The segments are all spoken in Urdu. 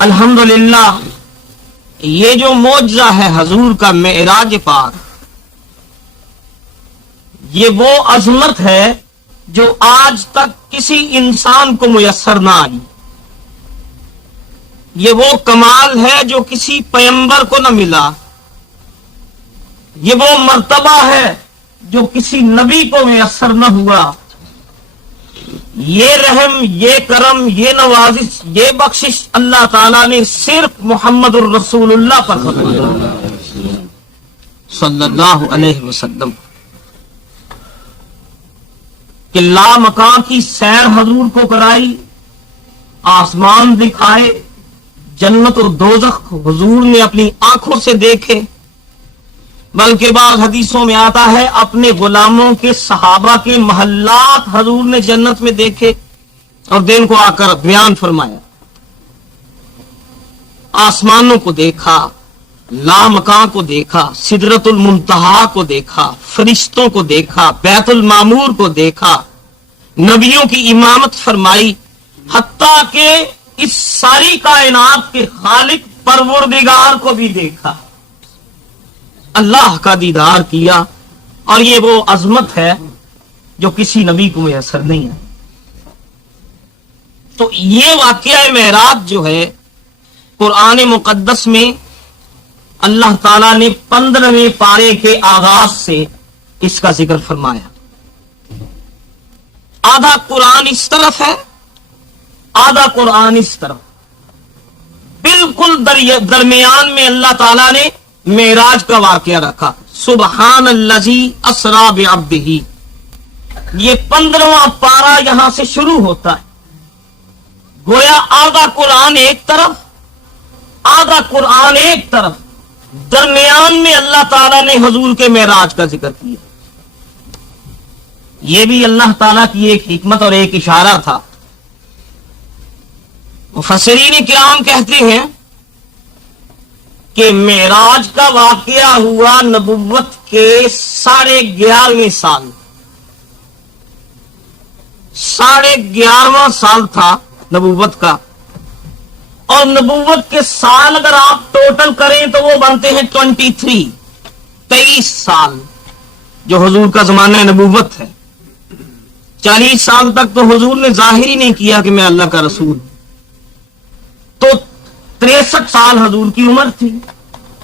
الحمدللہ یہ جو معجزہ ہے حضور کا معراج پاک، یہ وہ عظمت ہے جو آج تک کسی انسان کو میسر نہ آئی. یہ وہ کمال ہے جو کسی پیغمبر کو نہ ملا. یہ وہ مرتبہ ہے جو کسی نبی کو میسر نہ ہوا. یہ رحم، یہ کرم، یہ نوازش، یہ بخشش اللہ تعالیٰ نے صرف محمد الرسول اللہ پر فرمایا صلی اللہ علیہ وسلم، کہ لامکان کی سیر حضور کو کرائی، آسمان دکھائے، جنت اور دوزخ حضور نے اپنی آنکھوں سے دیکھے، بلکہ بعض حدیثوں میں آتا ہے اپنے غلاموں کے صحابہ کے محلات حضور نے جنت میں دیکھے اور دن کو آ کر بیان فرمایا. آسمانوں کو دیکھا، لامکان کو دیکھا، سدرۃ المنتہا کو دیکھا، فرشتوں کو دیکھا، بیت المعمور کو دیکھا، نبیوں کی امامت فرمائی، حتیٰ کہ اس ساری کائنات کے خالق پروردگار کو بھی دیکھا، اللہ کا دیدار کیا. اور یہ وہ عظمت ہے جو کسی نبی کو میسر نہیں ہے. تو یہ واقعہ معراج جو ہے قرآن مقدس میں اللہ تعالیٰ نے 15ویں پارے کے آغاز سے اس کا ذکر فرمایا. آدھا قرآن اس طرف ہے، آدھا قرآن اس طرف، بالکل درمیان میں اللہ تعالیٰ نے معراج کا واقعہ رکھا. سبحان الذی اسری بعبدہ، یہ 15واں پارہ یہاں سے شروع ہوتا ہے. گویا آدھا قرآن ایک طرف، آدھا قرآن ایک طرف، درمیان میں اللہ تعالیٰ نے حضور کے معراج کا ذکر کیا. یہ بھی اللہ تعالیٰ کی ایک حکمت اور ایک اشارہ تھا. مفسرین کرام کہتے ہیں کہ معراج کا واقعہ ہوا نبوت کے 11.5 سال، 11.5 سال تھا نبوت کا. اور نبوت کے سال اگر آپ ٹوٹل کریں تو وہ بنتے ہیں 23 سال جو حضور کا زمانہ نبوت ہے. 40 سال تک تو حضور نے ظاہر ہی نہیں کیا کہ میں اللہ کا رسول. تو 63 سال حضور کی عمر تھی.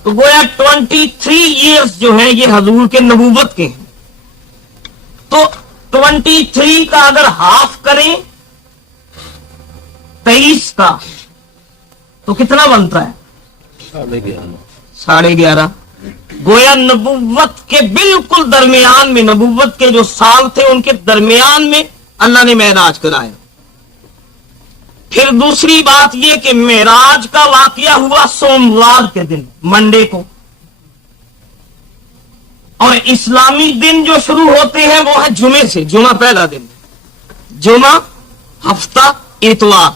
تو گویا 23 ایئرز جو ہیں یہ حضور کے نبوت کے ہیں. تو 23 کا اگر ہاف کریں 23 کا تو کتنا بنتا ہے؟ 11.5. گویا نبوت کے بالکل درمیان میں، نبوت کے جو سال تھے ان کے درمیان میں اللہ نے معراج کرایا. پھر دوسری بات یہ کہ معراج کا واقعہ ہوا سوموار کے دن، منڈے کو. اور اسلامی دن جو شروع ہوتے ہیں وہ ہے جمعے سے. جمعہ پہلا دن، جمعہ، ہفتہ، اتوار،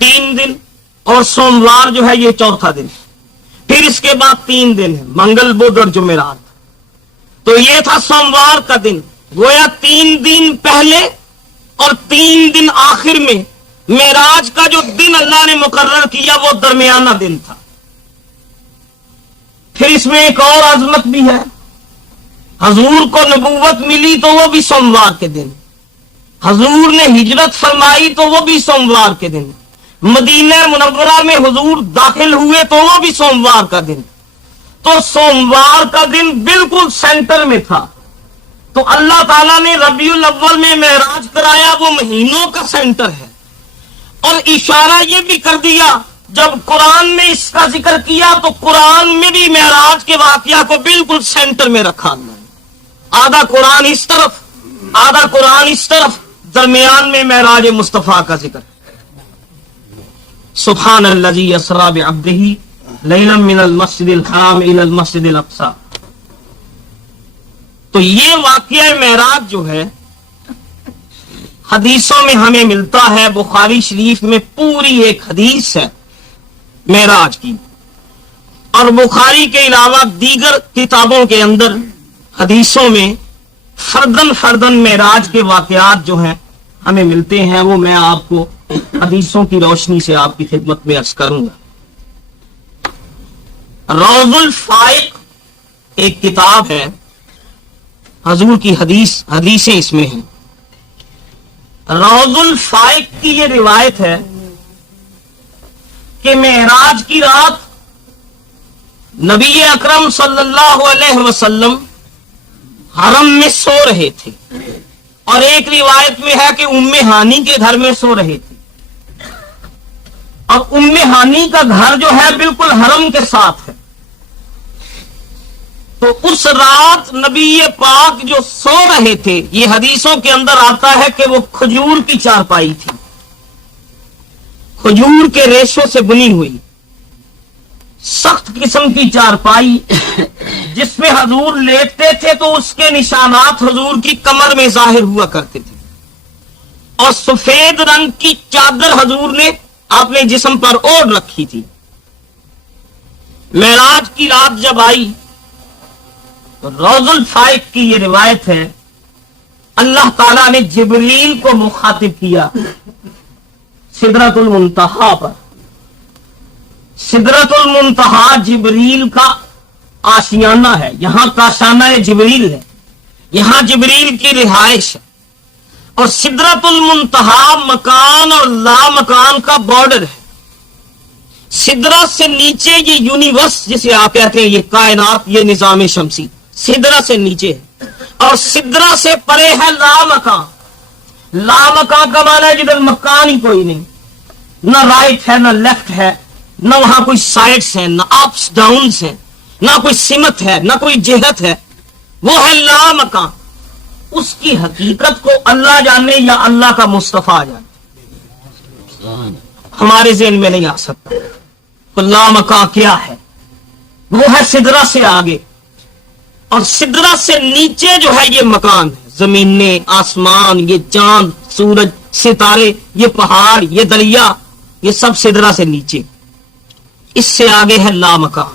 3 دن، اور سوموار جو ہے یہ چوتھا دن. پھر اس کے بعد 3 دن ہے، منگل، بدھ اور جمعرات. تو یہ تھا سوموار کا دن. گویا 3 دن پہلے اور 3 دن آخر میں معراج کا جو دن اللہ نے مقرر کیا وہ درمیانہ دن تھا. پھر اس میں ایک اور عظمت بھی ہے. حضور کو نبوت ملی تو وہ بھی سوموار کے دن، حضور نے ہجرت فرمائی تو وہ بھی سوموار کے دن، مدینہ منورہ میں حضور داخل ہوئے تو وہ بھی سوموار کا دن. تو سوموار کا دن بالکل سینٹر میں تھا. تو اللہ تعالیٰ نے ربیع الاول میں معراج کرایا، وہ مہینوں کا سینٹر ہے. اور اشارہ یہ بھی کر دیا جب قرآن میں اس کا ذکر کیا تو قرآن میں بھی معراج کے واقعہ کو بالکل سینٹر میں رکھا اللہ نے. آدھا قرآن اس طرف، آدھا قرآن اس طرف، درمیان میں معراج مصطفیٰ کا ذکر. سبحان الذی اسری بعبدہ لیلا من المسجد الحرام الی المسجد الاقصی. تو یہ واقعہ معراج جو ہے حدیثوں میں ہمیں ملتا ہے. بخاری شریف میں پوری ایک حدیث ہے معراج کی، اور بخاری کے علاوہ دیگر کتابوں کے اندر حدیثوں میں فردن معراج کے واقعات جو ہیں ہمیں ملتے ہیں وہ میں آپ کو حدیثوں کی روشنی سے آپ کی خدمت میں عرض کروں گا۔ روض الفائق ایک کتاب ہے، حضور کی حدیثیں اس میں ہیں۔ روض الفائق کی یہ روایت ہے کہ معراج کی رات نبی اکرم صلی اللہ علیہ وسلم حرم میں سو رہے تھے، اور ایک روایت میں ہے کہ ام ہانی کے گھر میں سو رہے تھے، اور ام ہانی کا گھر جو ہے بالکل حرم کے ساتھ ہے۔ تو اس رات نبی پاک جو سو رہے تھے، یہ حدیثوں کے اندر آتا ہے کہ وہ کھجور کی چارپائی تھی، کھجور کے ریشوں سے بنی ہوئی سخت قسم کی چارپائی، جس میں حضور لیٹتے تھے تو اس کے نشانات حضور کی کمر میں ظاہر ہوا کرتے تھے، اور سفید رنگ کی چادر حضور نے اپنے جسم پر اوڑھ رکھی تھی۔ معراج کی رات جب آئی تو روض الفائق کی یہ روایت ہے، اللہ تعالیٰ نے جبریل کو مخاطب کیا سدرۃ المنتہا پر۔ سدرۃ المنتہا جبریل کا آشیانہ ہے، یہاں کاشانہ جبریل ہے، یہاں جبریل کی رہائش ہے، اور سدرۃ المنتہا مکان اور لا مکان کا بارڈر ہے۔ سدرہ سے نیچے یہ یونیورس جسے آپ کہتے ہیں، یہ کائنات، یہ نظام شمسی سدرہ سے نیچے ہے، اور سدرہ سے پرے ہے لا مکان۔ لا مکان کا معنی ہے جدھر مکان ہی کوئی نہیں، نہ رائٹ ہے نہ لیفٹ ہے، نہ وہاں کوئی سائڈس ہیں، نہ اپس ڈاؤنس ہیں، نہ کوئی سمت ہے، نہ کوئی جہت ہے، وہ ہے لا مکان۔ اس کی حقیقت کو اللہ جانے یا اللہ کا مصطفیٰ جانے، ہمارے ذہن میں نہیں آ سکتا۔ تو لا مکان کیا ہے؟ وہ ہے سدرہ سے آگے، اور سدرہ سے نیچے جو ہے یہ مکان ہے، زمینیں، آسمان، یہ چاند، سورج، ستارے، یہ پہاڑ، یہ دریا، یہ سب سدرہ سے نیچے۔ اس سے آگے ہے لا مکان۔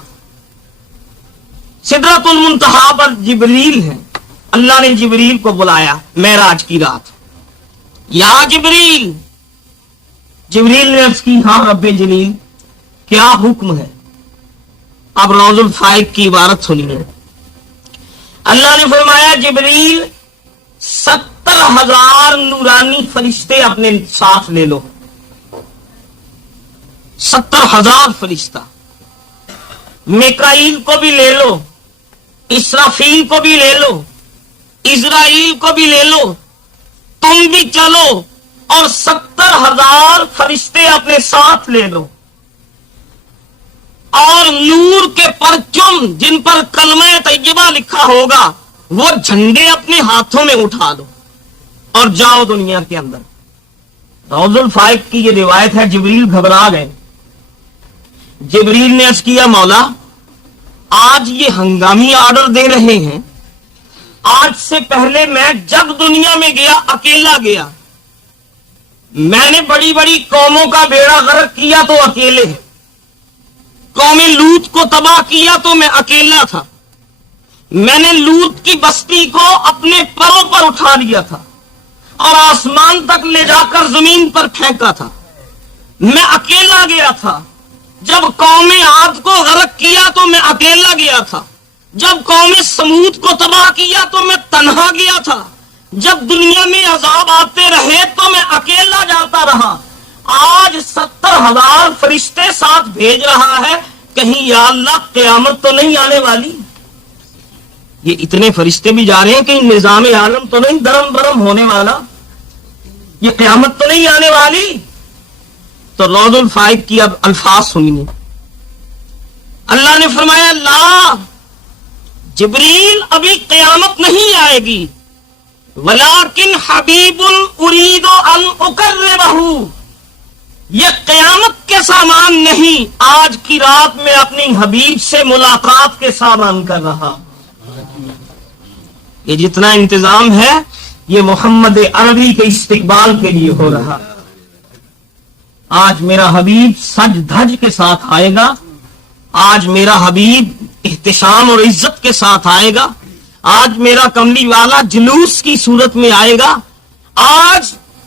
سدرۃ المنتہا پر جبریل ہے، اللہ نے جبریل کو بلایا معراج کی رات، یا جبریل۔ جبریل نے عرض کی، ہاں رب جلیل، کیا حکم ہے؟ اب روض الفائق کی عبارت سنیے۔ اللہ نے فرمایا، جبریل 70,000 نورانی فرشتے اپنے ساتھ لے لو۔ 70,000 فرشتہ، میکائیل کو بھی لے لو، اسرافیل کو بھی لے لو، اسرائیل کو بھی لے لو، تم بھی چلو اور 70,000 فرشتے اپنے ساتھ لے لو، اور نور کے پرچم جن پر کلمہ طیبہ لکھا ہوگا وہ جھنڈے اپنے ہاتھوں میں اٹھا دو اور جاؤ دنیا کے اندر۔ روض الفائق کی یہ روایت ہے، جبریل گھبرا گئے۔ جبریل نے عرض کیا، مولا آج یہ ہنگامی آرڈر دے رہے ہیں، آج سے پہلے میں جب دنیا میں گیا اکیلا گیا، میں نے بڑی بڑی قوموں کا بیڑا غرق کیا تو اکیلے، قوم لوط کو تباہ کیا تو میں اکیلا تھا، میں نے لوط کی بستی کو اپنے پروں پر اٹھا لیا تھا اور آسمان تک لے جا کر زمین پر پھینکا تھا، میں اکیلا گیا تھا۔ جب قوم عاد کو غرق کیا تو میں اکیلا گیا تھا، جب قوم سمود کو تباہ کیا تو میں تنہا گیا تھا، جب دنیا میں عذاب آتے رہے تو میں اکیلا جاتا رہا۔ آج 70,000 فرشتے ساتھ بھیج رہا ہے، کہیں یا اللہ قیامت تو نہیں آنے والی؟ یہ اتنے فرشتے بھی جا رہے ہیں، کہیں نظام عالم تو نہیں درم برم ہونے والا؟ یہ قیامت تو نہیں آنے والی؟ تو روض الفائق کی اب الفاظ سنیے۔ اللہ نے فرمایا، لا جبریل، ابھی قیامت نہیں آئے گی، ولیکن حبیب ارید ان اقربہ، یہ قیامت کے سامان نہیں، آج کی رات میں اپنی حبیب سے ملاقات کے سامان کر رہا۔ یہ جتنا انتظام ہے یہ محمد عربی کے استقبال کے لیے ہو رہا۔ آج میرا حبیب سج دھج کے ساتھ آئے گا، آج میرا حبیب احتشام اور عزت کے ساتھ آئے گا، آج میرا کملی والا جلوس کی صورت میں آئے گا، آج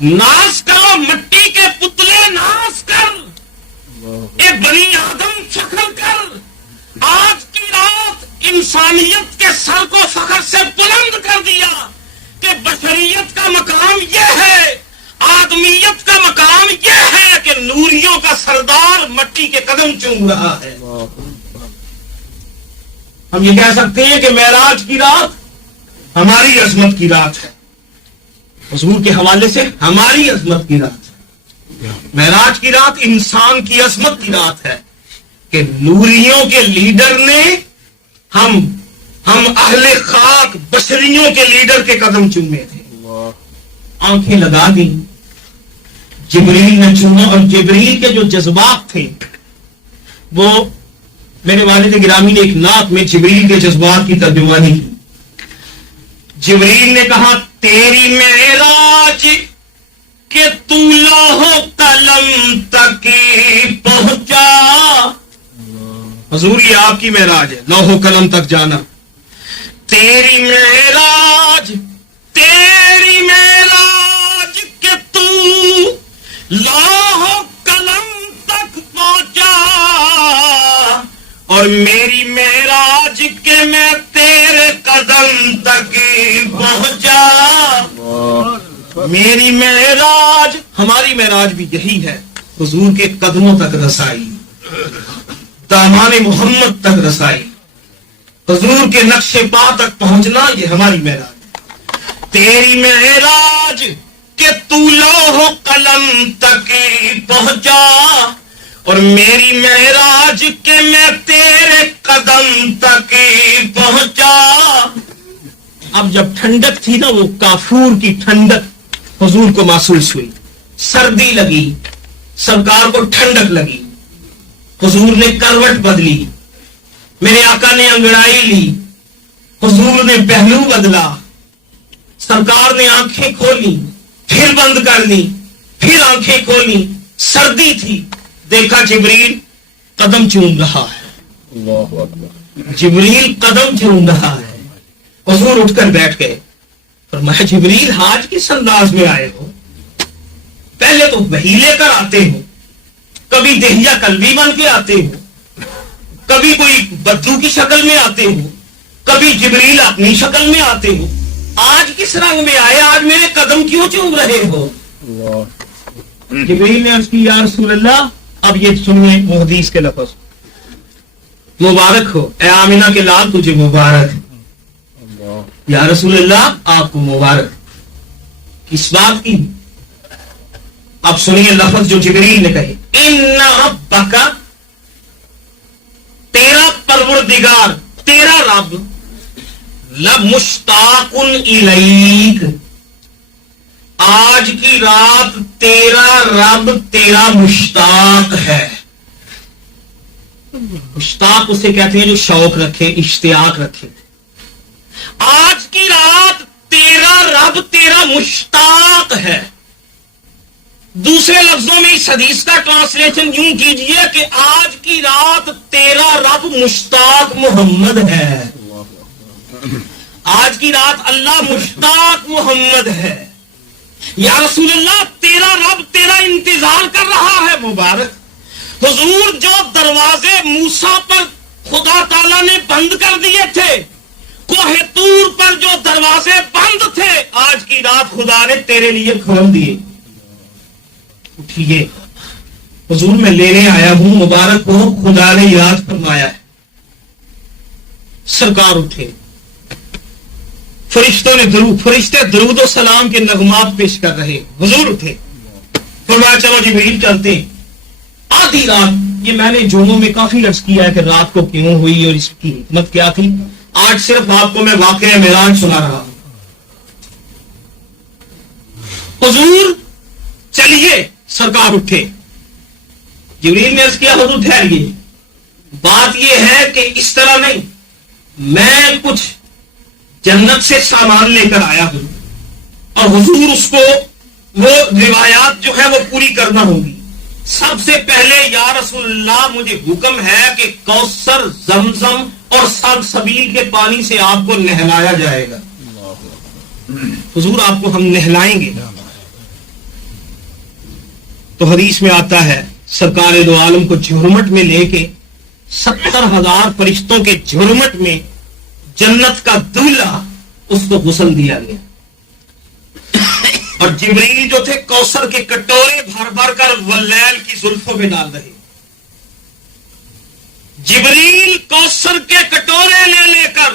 ناز کرو مٹی کے پتلے ناز کر، اے بنی آدم فخر کر، آج کی رات انسانیت کے سر کو فخر سے بلند کر دیا کہ بشریت کا مقام یہ ہے، آدمیت کا مقام یہ ہے کہ نوریوں کا سردار مٹی کے قدم چوم رہا ہے۔ ہم یہ کہہ سکتے ہیں کہ معراج کی رات ہماری عظمت کی رات ہے، حضور کے حوالے سے ہماری عظمت کی رات ہے۔ معراج کی رات انسان کی عظمت کی رات ہے کہ نوریوں کے لیڈر نے ہم اہل خاک بشریوں کے لیڈر کے قدم چومے تھے، آنکھیں لگا دی، جبریل نے چوما، اور جبریل کے جو جذبات تھے وہ میرے والد گرامی نے ایک نعت میں جبریل کے جذبات کی ترجمانی کی۔ جبریل نے کہا تیری معراج کہ تو لوح قلم تک پہنچا، حضور یہ آپ کی معراج ہے، لوح و قلم تک جانا۔ تیری معراج کہ تو لوح و قلم تک پہنچا، اور میری معراج کہ میں تیرے قدم تک پہنچا۔ میری معراج، ہماری معراج بھی یہی ہے، حضور کے قدموں تک رسائی، دامان محمد تک رسائی، حضور کے نقش پا تک پہنچنا، یہ ہماری معراج ہے۔ تیری معراج کہ تو لوح و قلم تک پہنچا، اور میری معراج کہ میں تیرے قدم تک پہنچا۔ اب جب ٹھنڈک تھی نا، وہ کافور کی ٹھنڈک حضور کو محسوس ہوئی، سردی لگی، سرکار کو ٹھنڈک لگی، حضور نے کروٹ بدلی، میرے آقا نے انگڑائی لی، حضور نے پہلو بدلا، سرکار نے آنکھیں کھولی، پھر بند کر لی، پھر آنکھیں کھولی، سردی تھی، دیکھا جبریل قدم چوم رہا ہے، جبریل قدم چوم رہا ہے۔ حضور اٹھ کر بیٹھ گئے، فرمایا جبریل آج کس انداز میں آئے ہو؟ پہلے تو وحی لے کر آتے ہو، کبھی دہیا کلبی بن کے آتے ہو، کبھی کوئی بدو کی شکل میں آتے ہو، کبھی جبریل اپنی شکل میں آتے ہو، آج کس رنگ میں آئے؟ آج میرے قدم کیوں چوم رہے ہو؟ جبریل نے عرض کی یا رسول اللہ، اب یہ سنیے وہ حدیث کے لفظ، مبارک ہو اے آمینہ کے لال، تجھے مبارک، یا رسول اللہ آپ کو مبارک، کس بات کی؟ اب سنیے لفظ جو جبریل نے کہے، ان ربک، تیرا پروردگار، تیرا رب، لمشتاق الیک، آج کی رات تیرا رب تیرا مشتاق ہے۔ مشتاق اسے کہتے ہیں جو شوق رکھے، اشتیاق رکھے۔ آج کی رات تیرا رب تیرا مشتاق ہے۔ دوسرے لفظوں میں اس حدیث کا ٹرانسلیشن یوں کیجئے کہ آج کی رات تیرا رب مشتاق محمد ہے۔ آج کی رات اللہ مشتاق محمد ہے۔ یا رسول اللہ تیرا رب تیرا انتظار کر رہا ہے، مبارک۔ حضور جو دروازے موسیٰ پر خدا تعالیٰ نے بند کر دیے تھے، کوہ طور پر جو دروازے بند تھے، آج کی رات خدا نے تیرے لیے کھول دیے۔ اٹھیے حضور میں لینے آیا ہوں، مبارک ہو، خدا نے یاد فرمایا ہے۔ سرکار اٹھے، فرشتوں نے فرشتے درود و سلام کے نغمات پیش کر رہے، حضور اٹھے، فرمایا چلو جبریل چلتے ہیں۔ آدھی رات، یہ میں نے جمعوں میں کافی عرض کیا ہے کہ رات کو کیوں ہوئی اور اس کی حکمت کیا تھی، آج صرف آپ کو میں واقعہ معراج سنا رہا ہوں۔ حضور چلیے، سرکار اٹھے، جبریل نے عرض کیا حضور ٹھہریے، بات یہ ہے کہ اس طرح نہیں، میں کچھ جنت سے سامان لے کر آیا ہوں، اور حضور اس کو وہ روایات جو ہے وہ پوری کرنا ہوگی۔ سب سے پہلے یا رسول اللہ مجھے حکم ہے کہ کوثر، زمزم اور سلسبیل کے پانی سے آپ کو نہلایا جائے گا۔ حضور آپ کو ہم نہلائیں گے، تو حدیث میں آتا ہے سرکار دو عالم کو جھرمٹ میں لے کے 70,000 فرشتوں کے جھرمٹ میں جنت کا دلہا اس کو غسل دیا گیا، اور جبریل جو تھے کوثر کے کٹورے بھر بھر کر واللیل کی زلفوں پہ ڈال رہے. جبریل کوثر کے کٹورے لے کر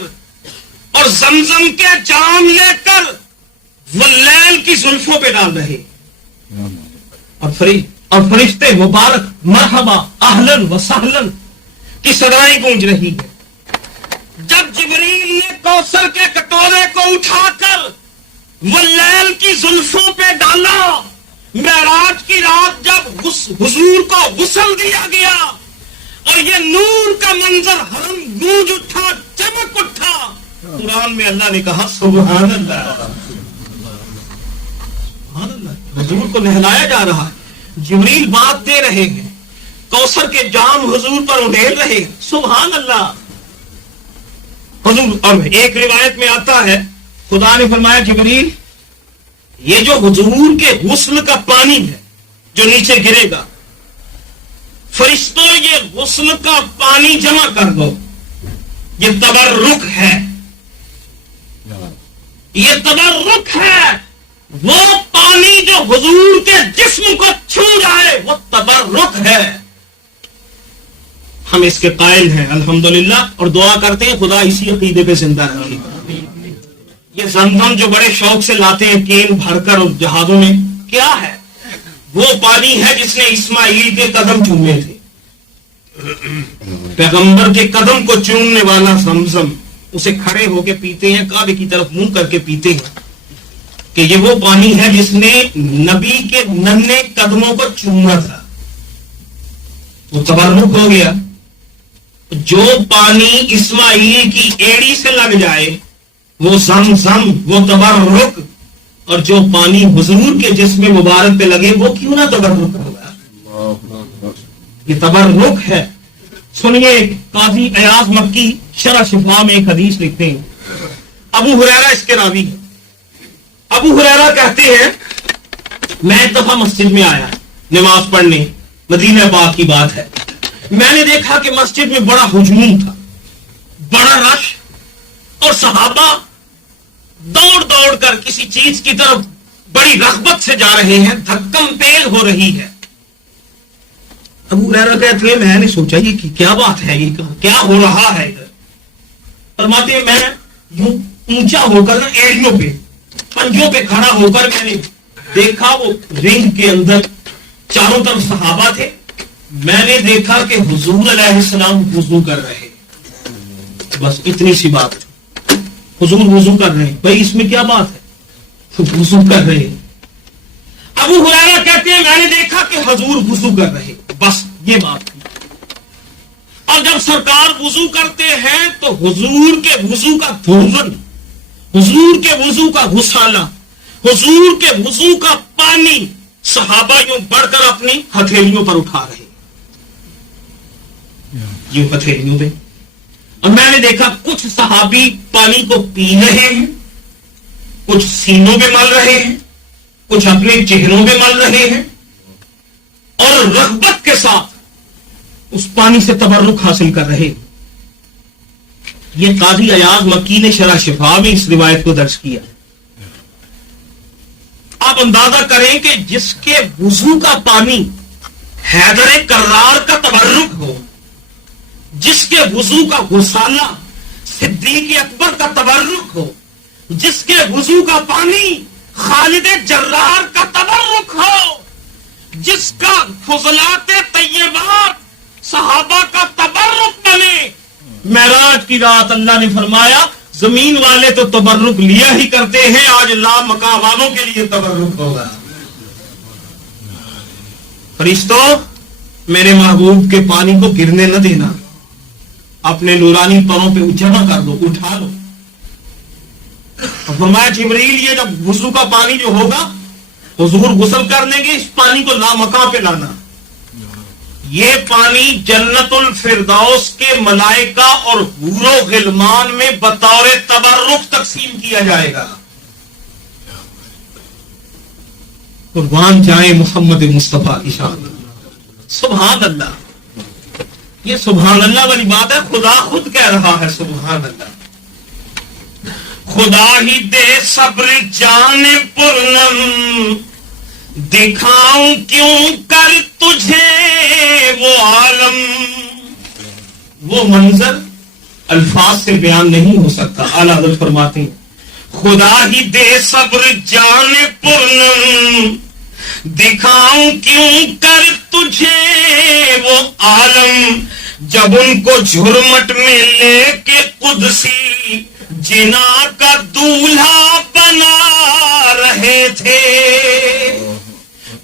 اور زمزم کے جام لے کر واللیل کی زلفوں پہ ڈال رہے، اور فرشتے مبارک مرحبا اہلن و سہلن کی صدائیں گونج رہی ہے. جب جبریل نے کوثر کے کٹورے کو اٹھا کر واللیل کی زلفوں پہ ڈالا، معراج کی رات جب حضور کو غسل دیا گیا اور یہ نور کا منظر حرم گونج اٹھا، چمک اٹھا، قرآن میں اللہ نے کہا سبحان اللہ، سبحان اللہ. حضور کو نہلایا جا رہا ہے، جبریل بات دے رہے ہیں، کوثر کے جام حضور پر اڈھیل رہے ہیں، سبحان اللہ. حضور، اور ایک روایت میں آتا ہے خدا نے فرمایا جبریل یہ جو حضور کے غسل کا پانی ہے جو نیچے گرے گا، فرشتوں یہ غسل کا پانی جمع کر دو، یہ تبرک ہے، یہ تبرک ہے. وہ پانی جو حضور کے جسم کو چھو جائے وہ تبرک ہے. ہم اس کے قائل ہیں الحمدللہ، اور دعا کرتے ہیں خدا اسی عقیدے پہ زندہ رکھے. یہ زمزم جو بڑے شوق سے لاتے ہیں کین بھر کر اور جہازوں میں، کیا ہے؟ وہ پانی ہے جس نے اسماعیل کے قدم چومے تھے. پیغمبر کے قدم کو چومنے والا زمزم، اسے کھڑے ہو کے پیتے ہیں، کعبے کی طرف منہ کر کے پیتے ہیں کہ یہ وہ پانی ہے جس نے نبی کے ننھے قدموں کو چوما تھا. وہ تبرک ہو گیا. جو پانی اسماعیل کی ایڑی سے لگ جائے وہ زمزم، وہ تبرک، اور جو پانی حضور کے جسم مبارک پہ لگے وہ کیوں نہ تبرک ہوگا؟ یہ تبرک ہے. سنیے، قاضی ایاز مکی شرح شفا میں ایک حدیث لکھتے ہیں. ابو ہریرہ اس کے راوی ہیں. ابو ہریرہ کہتے ہیں میں ایک دفعہ مسجد میں آیا نماز پڑھنے، مدینہ پاک کی بات ہے. میں نے دیکھا کہ مسجد میں بڑا ہجوم تھا، بڑا رش، اور صحابہ دوڑ دوڑ کر کسی چیز کی طرف بڑی رغبت سے جا رہے ہیں، دھکم پیل ہو رہی ہے. ابو ہریرہ کہتے ہیں میں نے سوچا یہ کیا بات ہے، یہ کیا ہو رہا ہے ادھر. فرماتے ہیں میں یوں اونچا ہو کر ایڑیوں پہ، پنجوں پہ کھڑا ہو کر میں نے دیکھا وہ رنگ کے اندر چاروں طرف صحابہ تھے. میں نے دیکھا کہ حضور علیہ السلام وضو کر رہے، بس اتنی سی بات. حضور وضو کر رہے ہیں، بھائی اس میں کیا بات ہے، وضو کر رہے. ابو ہریرہ کہتے ہیں میں نے دیکھا کہ حضور وضو کر رہے، بس یہ بات تھی. اور جب سرکار وضو کرتے ہیں تو حضور کے وضو کا دھون، حضور کے وضو کا غسالہ، حضور کے وضو کا پانی صحابہ یوں بڑھ کر اپنی ہتھیلیوں پر اٹھا رہے، یوں ہتھیلیوں پہ. اور میں نے دیکھا کچھ صحابی پانی کو پی رہے ہیں، کچھ سینوں پہ مل رہے ہیں، کچھ اپنے چہروں پہ مل رہے ہیں، اور رغبت کے ساتھ اس پانی سے تبرک حاصل کر رہے. یہ قاضی ایاز مکی نے شرح شفا میں اس روایت کو درج کیا. آپ اندازہ کریں کہ جس کے وضو کا پانی حیدر کرار کا تبرک ہو، جس کے وضو کا غسالہ صدیق اکبر کا تبرک ہو، جس کے وضو کا پانی خالد جرار کا تبرک ہو، جس کا فضلات طیبات صحابہ کا تبرک بنے. معراج کی رات اللہ نے فرمایا زمین والے تو تبرک لیا ہی کرتے ہیں، آج لا مکان والوں کے لیے تبرک ہوگا. فرشتوں، میرے محبوب کے پانی کو گرنے نہ دینا، اپنے نورانی پروں پہ جمع کر دو، اٹھا لو. فرمایا جبریل یہ جب وضو کا پانی جو ہوگا حضور غسل کر لیں گے، اس پانی کو لامکاں پہ لانا. یہ پانی جنت الفردوس کے ملائکہ اور حور و غلمان میں بطور تبرک تقسیم کیا جائے گا. قربان جائیں محمد مصطفیٰ کی شان. سبحان اللہ. یہ سبحان اللہ والی بات ہے. خدا خود کہہ رہا ہے سبحان اللہ. خدا ہی دے صبر جان پرنم دکھاؤں کیوں کر تجھے وہ عالم. وہ منظر الفاظ سے بیان نہیں ہو سکتا. اعلیٰ حضرت فرماتے ہیں خدا ہی دے صبر جان پرنم دکھاؤں کیوں کر تجھے وہ عالم. جب ان کو جھرمٹ میں لے کے قدسی جنا کا دولہا بنا رہے تھے.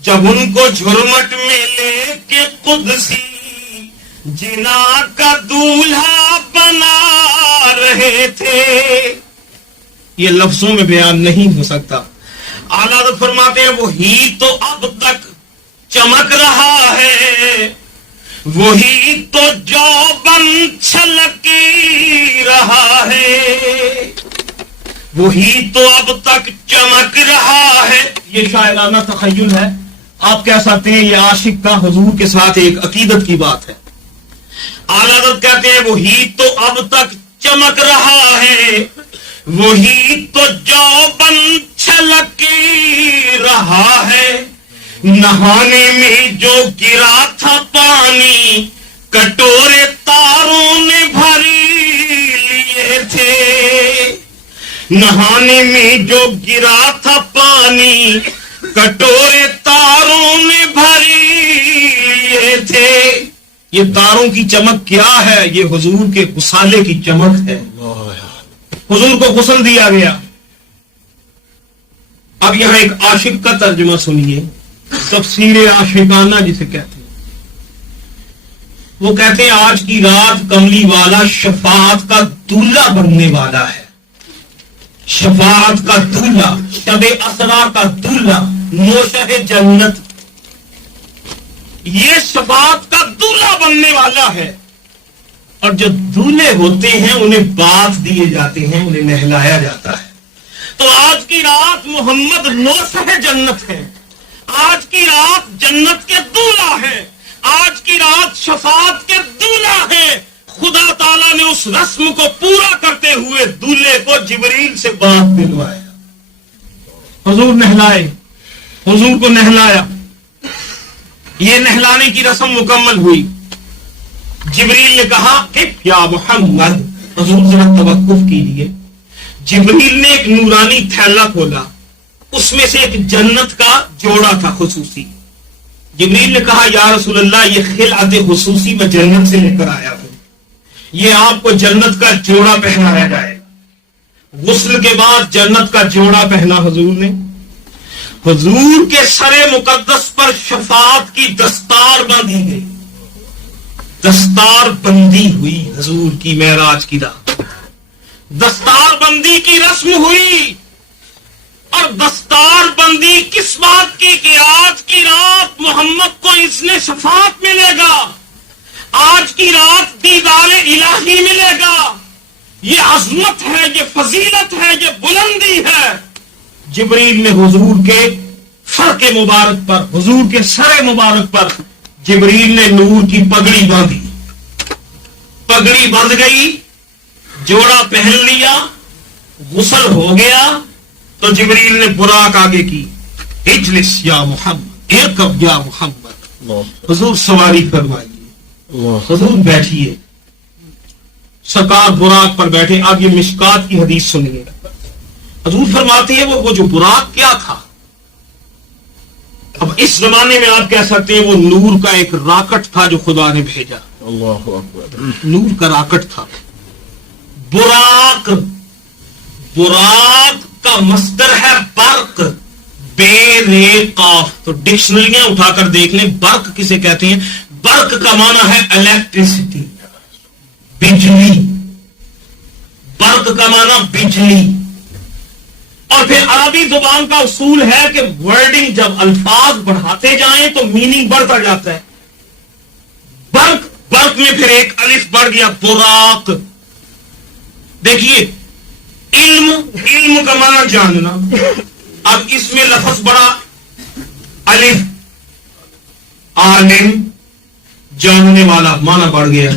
جب ان کو جھرمٹ میں لے کے قدسی جنا کا دولہا بنا رہے تھے. یہ لفظوں میں بیان نہیں ہو سکتا. اعلیٰ حضرت فرماتے ہیں وہی تو اب تک چمک رہا ہے وہی تو جوبن چھلکی رہا ہے. وہی تو اب تک چمک رہا ہے. یہ شاعرانہ تخیل ہے. آپ کہہ سکتے ہیں یہ عاشق کا حضور کے ساتھ ایک عقیدت کی بات ہے. اعلیٰ حضرت کہتے ہیں وہی تو اب تک چمک رہا ہے وہی تو جوبن چھلکی رہا ہے. نہانے میں جو گرا تھا پانی کٹورے تاروں نے بھری لیے تھے. نہانے میں جو گرا تھا پانی کٹورے تاروں نے بھری لیے تھے. یہ تاروں کی چمک کیا ہے؟ یہ حضور کے غسالے کی چمک ہے. حضور کو غسل دیا گیا. اب یہاں ایک عاشق کا ترجمہ سنیے. تفسیر عاشقانہ جسے کہتے ہیں. وہ کہتے ہیں آج کی رات کملی والا شفاعت کا دولہا بننے والا ہے. شفاعت کا دولہا، شب اسرا کا دولہا، نوشہ جنت. یہ شفاعت کا دولہا بننے والا ہے. اور جو دولہے ہوتے ہیں انہیں بات دیے جاتے ہیں، انہیں نہلایا جاتا ہے. تو آج کی رات محمد نوشہ جنت ہے. آج کی رات جنت کے دولہا ہے. آج کی رات شفاعت کے دولہا ہے. خدا تعالیٰ نے اس رسم کو پورا کرتے ہوئے دولہے کو جبریل سے بات دلوایا. حضور نہلائے، حضور کو نہلایا. یہ نہلانے کی رسم مکمل ہوئی. جبریل نے کہا کہ یا محمد. حضور ذرا توقف کیجیے. جبریل نے ایک نورانی تھیلا کھولا. اس میں سے ایک جنت کا جوڑا تھا خصوصی. جبریل نے کہا یا رسول اللہ یہ خلعت خصوصی میں جنت سے لے کر آیا ہوں. یہ آپ کو جنت کا جوڑا پہنایا جائے. غسل کے بعد جنت کا جوڑا پہنا حضور نے. حضور کے سر مقدس پر شفاعت کی دستار باندھی گئی. دستار بندی ہوئی حضور کی معراج کی رات. دستار بندی کی رسم ہوئی. اور دستار بندی کس بات کی کہ آج کی رات محمد کو اس نے شفاعت ملے گا. آج کی رات دیدار الہی ملے گا. یہ عظمت ہے، یہ فضیلت ہے، یہ بلندی ہے. جبریل نے حضور کے فرق مبارک پر، حضور کے سر مبارک پر جبریل نے نور کی پگڑی باندھی. پگڑی بندھ گئی، جوڑا پہن لیا، غسل ہو گیا. تو جبریل نے براق آگے کی. اجلس یا محمد، ارکب یا محمد. حضور سواری فرمائیے. حضور بیٹھیے. سرکار براق پر بیٹھے. اب یہ مشکات کی حدیث سنیے. حضور فرماتے ہیں وہ جو براق کیا تھا. اب اس زمانے میں آپ کہہ سکتے ہیں وہ نور کا ایک راکٹ تھا جو خدا نے بھیجا. اللہ اکبر. نور کا راکٹ تھا. براق، براق کا مصدر ہے برق، بے رے قاف. تو ڈکشنریاں اٹھا کر دیکھ لیں برق کسے کہتے ہیں. برق کا معنی ہے الیکٹریسٹی، بجلی. برق کا معنی بجلی. اور پھر عربی زبان کا اصول ہے کہ ورڈنگ جب الفاظ بڑھاتے جائیں تو میننگ بڑھتا جاتا ہے. برق، برق میں پھر ایک الف بڑھ گیا براق. دیکھیے علم، علم کا معنی جاننا. اب اس میں لفظ بڑا الف عالم جاننے والا معنی بڑھ گیا.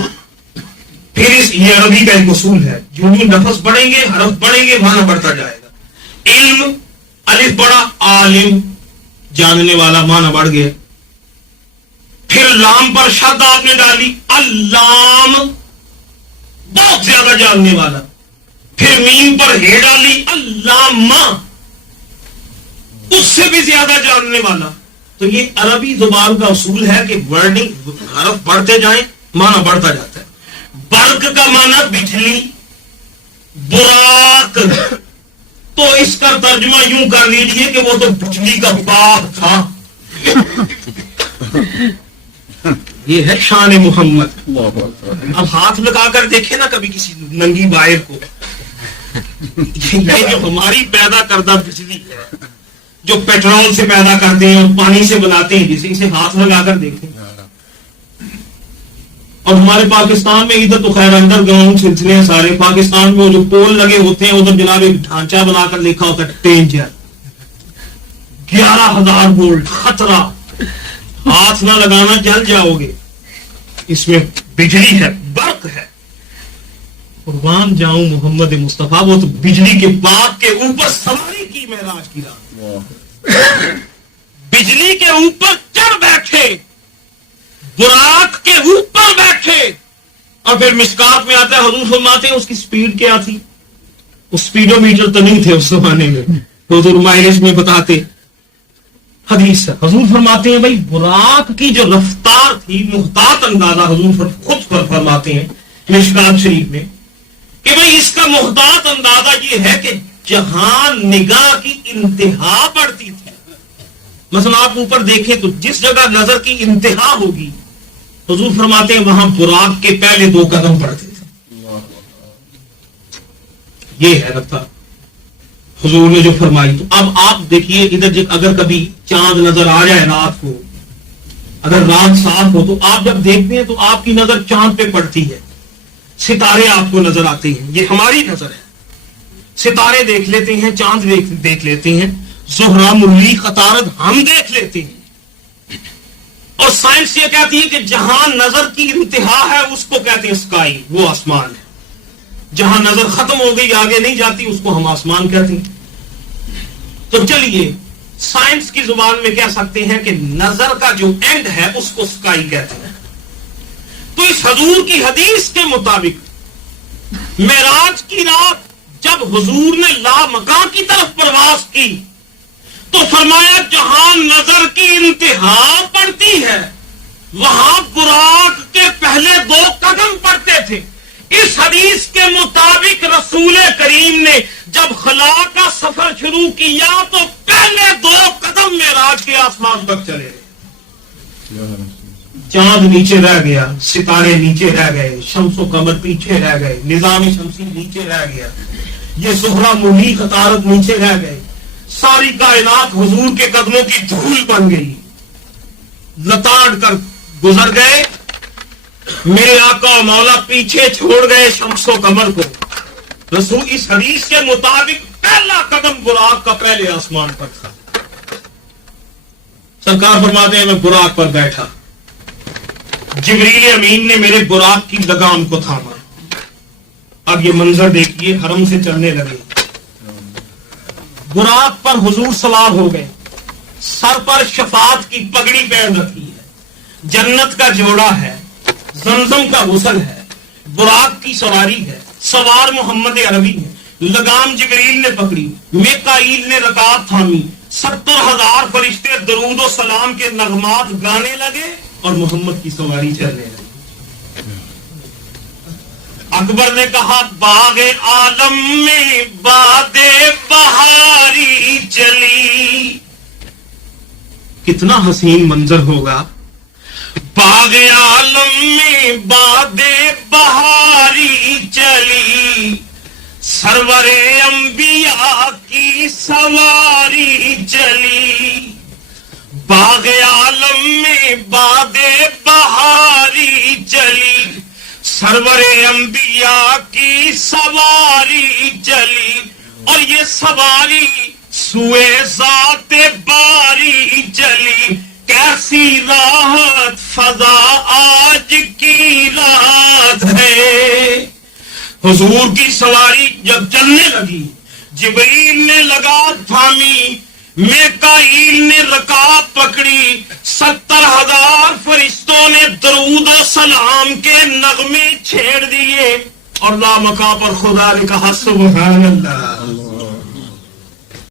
پھر یہ عربی کا ایک اصول ہے, جو لفظ بڑھیں گے حرف بڑھیں گے معنی بڑھتا جائے گا. علم الف بڑا, عالم جاننے والا معنی بڑھ گیا. پھر لام پر شد آپ نے ڈالی, اللام بہت زیادہ جاننے والا. پھر میم پر ہے ڈالی, علامہ اس سے بھی زیادہ جاننے والا. تو یہ عربی زبان کا اصول ہے کہ ورڈنگ حرف بڑھتے جائیں معنی بڑھتا جاتا ہے. برق کا معنی بجلی, براق تو اس کا ترجمہ یوں کر لیجئے کہ وہ تو بجلی کا باپ تھا. یہ ہے شان محمد. اب ہاتھ لگا کر دیکھیں نا کبھی کسی ننگی باہر کو, یہ جو ہماری پیدا کردہ بجلی ہے, جو پیٹرول سے پیدا کرتے ہیں اور پانی سے بناتے ہیں, جسے اسے ہاتھ لگا کر دیکھیں. اور ہمارے پاکستان میں ادھر تو خیر انڈر گراؤنڈ سلسلے ہیں سارے. پاکستان میں وہ جو پول لگے ہوتے ہیں ادھر جناب ایک ڈھانچہ بنا کر لکھا ہوتا ہے ڈینجر, 11,000 وولٹ خطرہ, ہاتھ نہ لگانا جل جاؤ گے. اس میں بجلی ہے, برق ہے. قربان جاؤں محمد مصطفیٰ, وہ تو بجلی کے باپ کے اوپر سواری کی معراج کی رات, بجلی کے اوپر چڑھ بیٹھے, براق کے اوپر بیٹھے. اور پھر مشکات میں آتا ہے حضور فرماتے ہیں اس کی سپیڈ کیا تھی. اس سپیڈو میٹر تو نہیں تھے اس زمانے میں, حضور مائلج میں بتاتے. حدیث ہے, حضور فرماتے ہیں بھائی براق کی جو رفتار تھی, محتاط اندازہ حضور خود فرماتے ہیں مشکات شریف میں کہ بھائی اس کا محتاط اندازہ یہ ہے کہ جہاں نگاہ کی انتہا پڑتی تھی, مثلا آپ اوپر دیکھیں تو جس جگہ نظر کی انتہا ہوگی, حضور فرماتے ہیں وہاں براق کے پہلے 2 قدم پڑتے تھے. یہ ہے رفتار حضور نے جو فرمائی. تو اب آپ دیکھیے ادھر اگر کبھی چاند نظر آ جائے رات کو, اگر رات صاف ہو تو آپ جب دیکھتے ہیں تو آپ کی نظر چاند پہ پڑتی ہے, ستارے آپ کو نظر آتے ہیں. یہ ہماری نظر ہے, ستارے دیکھ لیتے ہیں, چاند دیکھ لیتے ہیں, زہرہ مریخ عطارد ہم دیکھ لیتے ہیں. اور سائنس یہ کہتی ہے کہ جہاں نظر کی انتہا ہے اس کو کہتے ہیں اسکائی, وہ آسمان ہے. جہاں نظر ختم ہو گئی آگے نہیں جاتی اس کو ہم آسمان کہتے ہیں. تو چلیے سائنس کی زبان میں کہہ سکتے ہیں کہ نظر کا جو اینڈ ہے اس کو اسکائی کہتے ہیں. تو اس حضور کی حدیث کے مطابق معراج کی رات جب حضور نے لامکان کی طرف پرواز کی تو فرمایا جہاں نظر کی انتہا پڑتی ہے وہاں براق کے پہلے 2 قدم پڑتے تھے. اس حدیث کے مطابق رسول کریم نے جب خلا کا سفر شروع کیا تو پہلے 2 قدم معراج کے آسمان تک چلے گئے. چاند نیچے رہ گیا, ستارے نیچے رہ گئے, شمس و قمر پیچھے رہ گئے, نظام شمسی نیچے رہ گیا, یہ زہرہ مریخ عطارد نیچے رہ گئے. ساری کائنات حضور کے قدموں کی دھول بن گئی, لتاڑ کر گزر گئے. میرے آقا و مولا پیچھے چھوڑ گئے شمس و قمر کو. رسول اس حدیث کے مطابق پہلا قدم براق کا پہلے آسمان پر تھا. سرکار فرماتے ہیں میں براق پر بیٹھا, جبریل امین نے میرے براق کی لگام کو تھاما. اب یہ منظر دیکھیے, حرم سے چلنے لگے, براق پر حضور سوار ہو گئے, سر پر شفاعت کی پگڑی پہن رکھی ہے, جنت کا جوڑا ہے, زمزم کا غسل ہے, براق کی سواری ہے, سوار محمد عربی ہے, لگام جبریل نے پکڑی, میکائیل نے رکعت تھامی, 70,000 فرشتے درود و سلام کے نغمات گانے لگے اور محمد کی سواری چلنے لگی. اکبر نے کہا باغ عالم میں باد بہاری چلی. کتنا حسین منظر ہوگا. باغ عالم میں باد بہاری چلی, سرور انبیاء کی سواری چلی. باغ عالم میں باد بہاری چلی, سرور انبیاء کی سواری چلی. اور یہ سواری سوئے ذات باری چلی کیسی راحت فضا آج کی رات ہے. حضور کی سواری جب چلنے لگی جبریل نے لگا تھامی میکائیل نے رکاب پکڑی 70,000 فرشتوں نے درود و سلام کے نغمے چھیڑ دیے اور لامکاں پر خدا نے کہا سبحان اللہ.